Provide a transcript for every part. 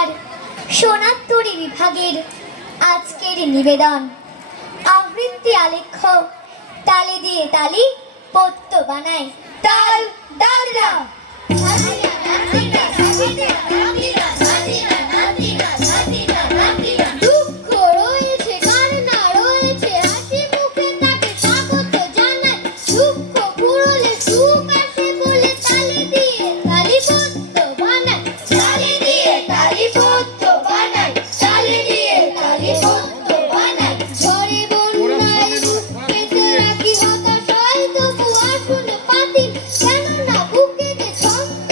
পত্রিকার সোনাতরী বিভাগের আজকের নিবেদন আবৃত্তি আলেখ্য তালি দিয়ে তালি পত্য বানায় তাল দাদরা দুঃখ রয়েছে কান্না রয়েছে হাসি মুখে তাকে স্বাগত জানায় দুঃখ পুরলে সুখ আসে বলে তালি দিয়ে তালি পত্য বানায় তালি দিয়ে তালি পত্য বানায় তালি দিয়ে তালি পত্য বানায় ঝড়ে বন্যায় পেতে রাখি হতাশায় তবু আসুন পাতি কেননা বুকেতে ছন্দ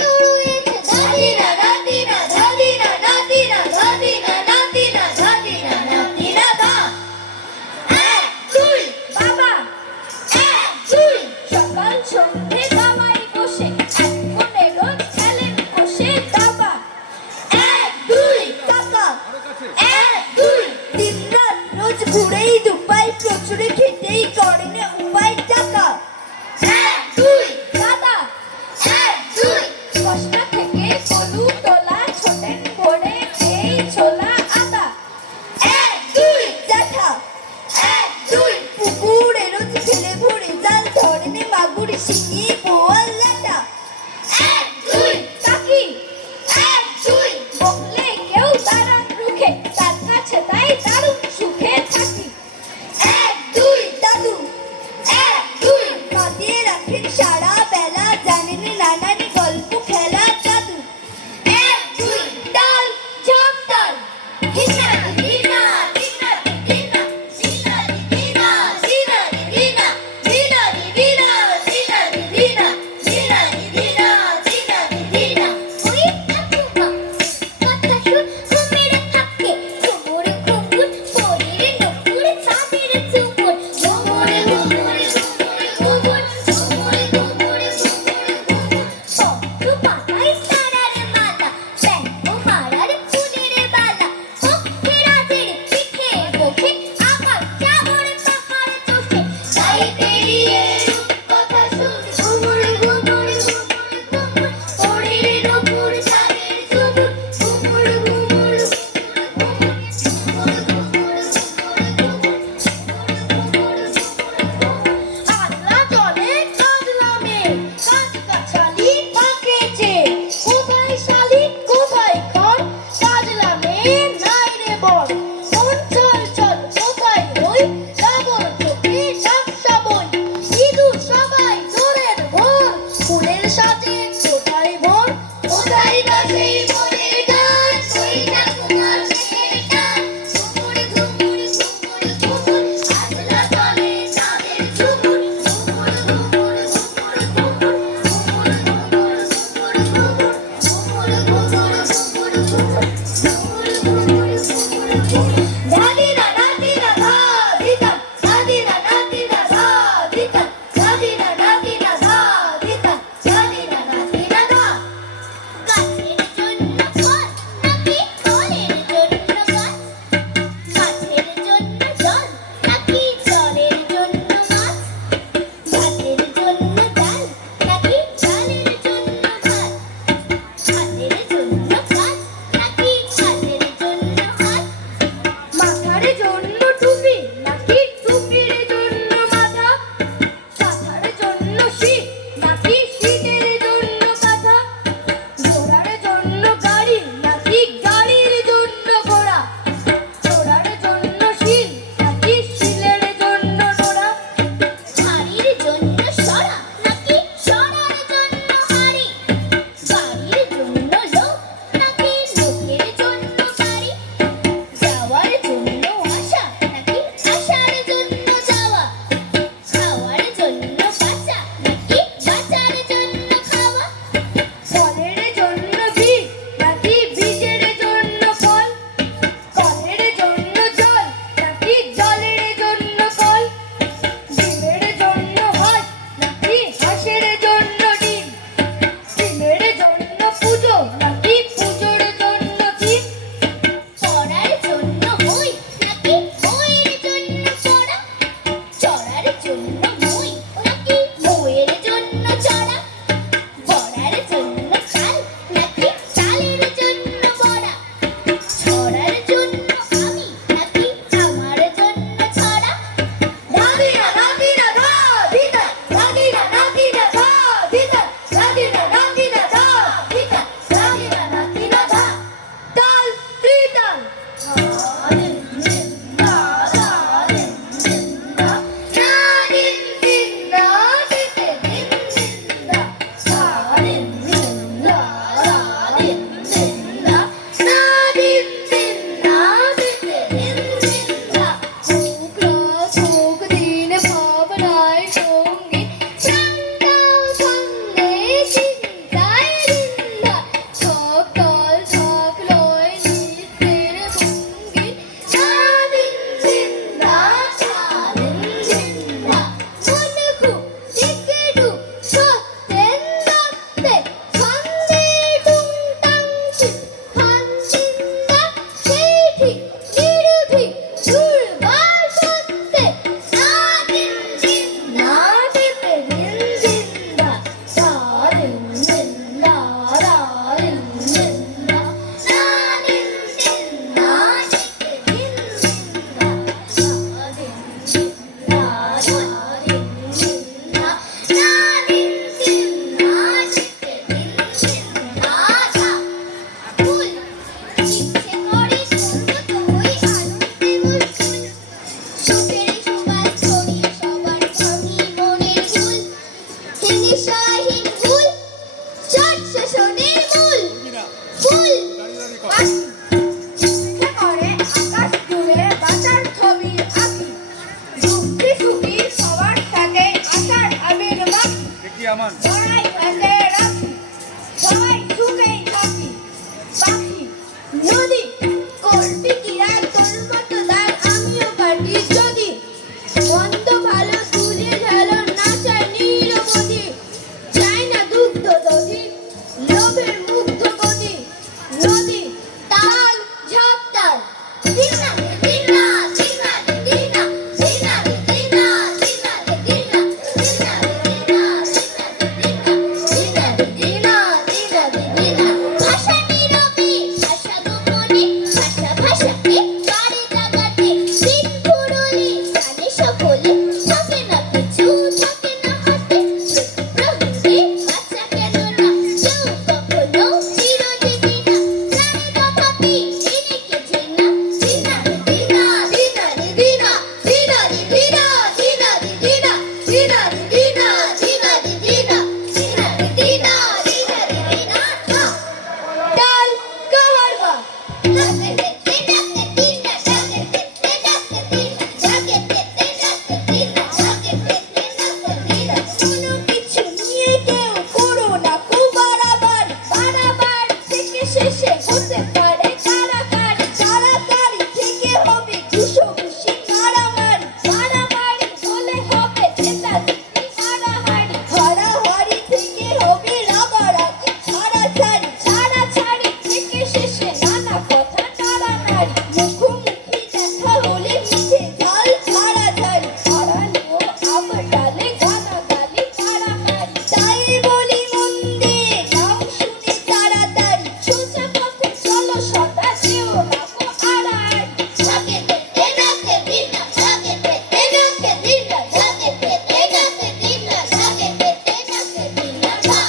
শেষে হতে পারে কারাকারি কারাকারি থেকে হবে ঘুষোঘুষি মারামারি মারামারি হলে হবে জেতাজেতি হারাহারি হারাহারি থেকে হবে রাগারাগি ছাড়াছাড়ি ছাড়াছাড়ি থেকে শেষে নানা কথা নাড়ানাড়ি মুখোমুখি দেখা হলে মিঠে ঝাল ছাড়াছাড়ি হারালেও আবার ডালে গালাগালি মারামারি তাই বলি মন দিয়ে নাম শুনে তাড়াতাড়ি সোজা পথে চলো সদা যেও না গো আড়াআড়ি ঝাঁকে তেতে নাকে দিনা ঝাঁকে তেতে নাকে দিনা ঝাঁকে তেতে নাকে দিনা ঝাঁকে তেতে নাকে দিনা ধা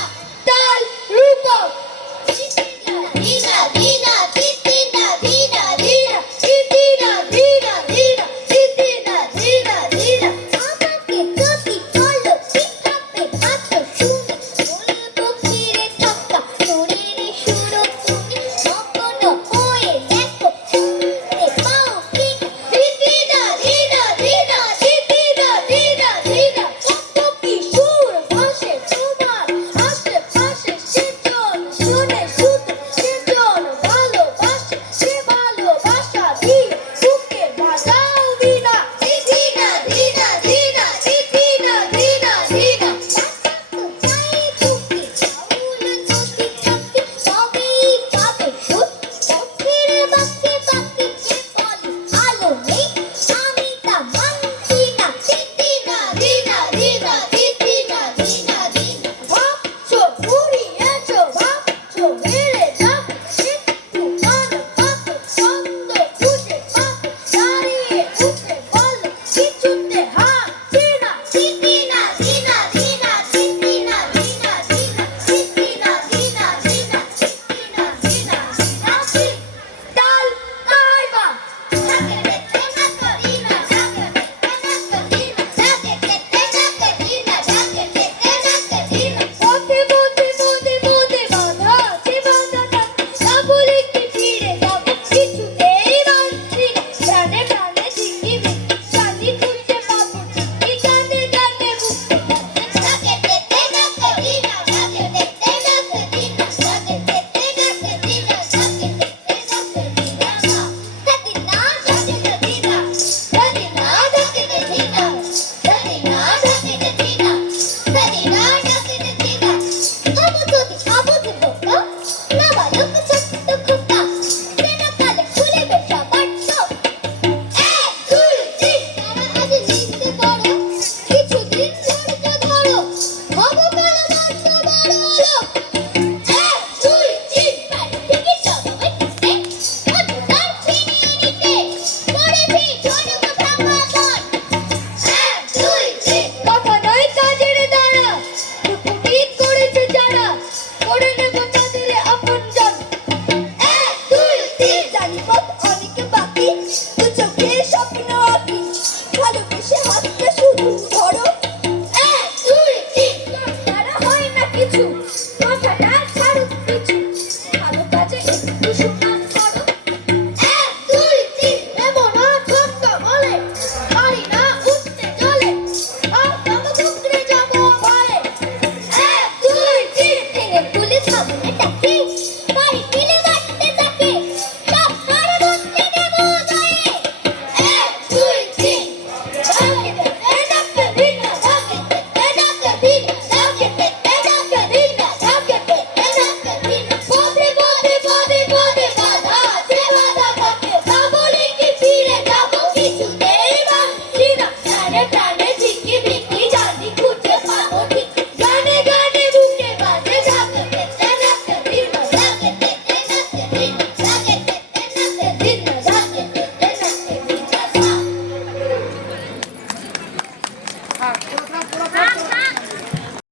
তাল রূপক দিনা দিনা দিনা দিনা দিনা দিনা দিনা দিনা দিনা দিনা দিনা আমাকে যদি বলো শিখাবে মাত্র শুনে বলবো ফিরে ঠক্কা শরীরে সুরো তুমি মগ্ন হয়ে দেখো শুনতে পাও কি দিনা দিনা দিনা দিনা দিনা দিনা কত কি সুর ভাসে তোমার আশেপাশে সেজন শুনে শুধু সেজন ভালোবাসে সে ভালোবাসা দিয়ে বুকে বাজাও বিনা দিনা দিনা দিনা দিনা দিনা দিনা তো চাই বুকে চাউল যদি থাকে তবেই পাবে সুখ চোখের বাঁকে বাঁকে যে বলে আলো নেই আমি তা মানছি না দিনা দিনা দিনা দিনা দিনা দিনা ভাবছো ঘুরিয়েছো ভাবছো মেরে যাবে একটু কান পাতো ছন্দ খুঁজে পাতো দাঁড়িয়ে উঠে বলো কিছুতে হারছি না দিনা দিনা দিনা দিনা দিনা দিনা দিনা দিনা দিনা দিনা দিনা দিনা তাল কারবা ঝাঁকে তেতে নাকে দিনা ঝাঁকে তেতে নাকে দিনা ঝাঁকে তেতে নাকে দিনা ঝাঁকে তেতে নাকে দিনা পথে পথে পথে পথে বাঁধা আছে বাঁধা থাকে না বলে কি ফিরে যাবো কিছুতেই মানছি না প্রাণে প্রাণে ঝিঁকি মিকি জানি খুঁজে পাবো ঠিকই গানে গানে বুঝতে পারছে ঝাঁকে তেতে নাকে দিনা ঝাঁকে তেতে নাকে দিনা ঝাঁকে তেতে নাকে দিনা ঝাঁকে তেতে নাকে দিনা না তাকে না ঝাঁকে দিনা তাকে না ঝাঁকে দিনা তাকে না ঝাঁকে দিনা তাকে না ঝাঁকে দিনা আবু বোকা নাবালক ছোট্ট খোকা যেন কালে খুলে বেটা বাট্ট এক দুই তিন তারা আজ নিতে করো কিছুদিন ধৈর্য ধরো হবো কালো বড্ড বড় লোক এক দুই তিন বাড়ি থেকে সবাই নিতে অধিকার ছিনিয়ে নিতে করেছি জনম ভাঙা মন এক দুই তিন কথা নয় কাজের দ্বারা টুকুটি করেছে যারা করে নেব তাদের আপনজন এক দুই তিন জানি পথ অনেক বাকি দু চোখে স্বপ্ন আঁকি ভালোবেসে হাতটা শুরু ধরো এক দুই তিন তোর দ্বারা হয় না কিছু কথাটা ছাড়ুক পিছু ভালো কাজে একটু সুনাম করো এক দুই তিন নেব না ঠক্কা বলে পারি না উঠতে চলে আগাম ঠুকরে যাবো ভয়ে এক দুই তিন ভেঙে পুলিশ সামনে ডাকে বাড়ি দিলে বাড়তে থাকে সব কার বলতে দেব দয়ে এক দুই তিন ঝাঁকে তেতে নাকে দিনা ঝাঁকে তেতে নাকে দিনা